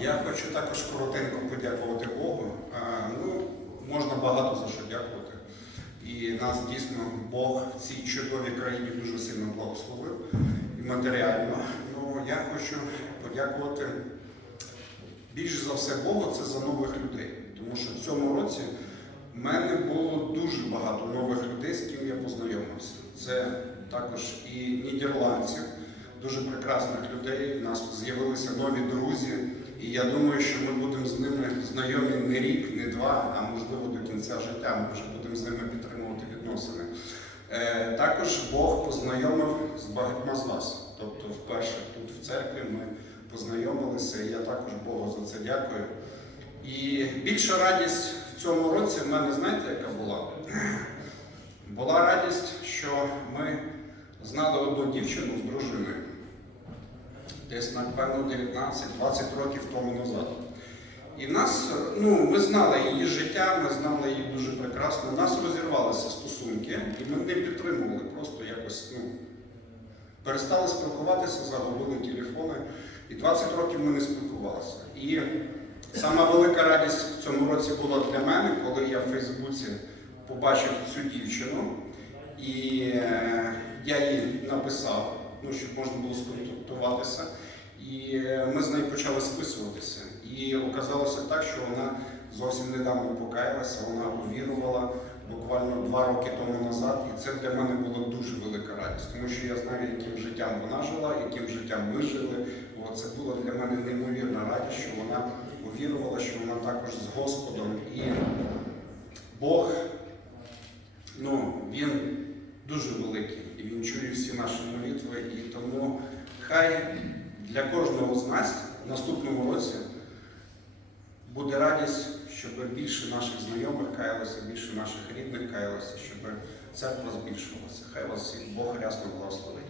Я хочу також коротенько подякувати Богу. Ну, можна багато за що дякувати. І нас дійсно Бог в цій чудовій країні дуже сильно благословив і матеріально. Ну, я хочу подякувати більш за все Богу це за нових людей. Тому що в цьому році в мене було дуже багато нових людей, з ким я познайомився. Це також і нідерландців, дуже прекрасних людей. У нас з'явилися нові друзі. І я думаю, що ми будемо з ними знайомі не рік, не два, а можливо до кінця життя. Ми вже будемо з ними підтримувати відносини. Е, також Бог познайомив з багатьма з вас. Тобто, вперше тут в церкві ми познайомилися, і я також Богу за це дякую. І більша радість в цьому році в мене, знаєте, яка була? Була радість, що ми знали одну дівчину з дружиною. Десь, напевно, 19-20 років тому назад. І в нас, ну, ми знали її життя, ми знали її дуже прекрасно. У нас розірвалися стосунки, і ми не підтримували, просто якось ну, перестали спілкуватися, загубили телефони. І 20 років ми не спілкувалися. І сама велика радість в цьому році була для мене, коли я в Фейсбуці побачив цю дівчину, і е, я їй написав, ну, щоб можна було сконтактуватися. І е, ми з нею почали списуватися. І оказалося так, що вона зовсім недавно покаялася, вона увірувала буквально два роки тому назад. І це для мене була дуже велика радість, тому що я знаю, яким життям вона жила, яким життям ми жили. От це була для мене неймовірна радість, що вона увірувала, що вона також з Господом. І Бог, ну, дуже великий, і він чує всі наші молитви. І тому хай для кожного з нас в наступному році буде радість, щоб більше наших знайомих каялося, більше наших рідних каялося, щоб церква збільшувалася. Хай вас всіх Бог рясно благословить.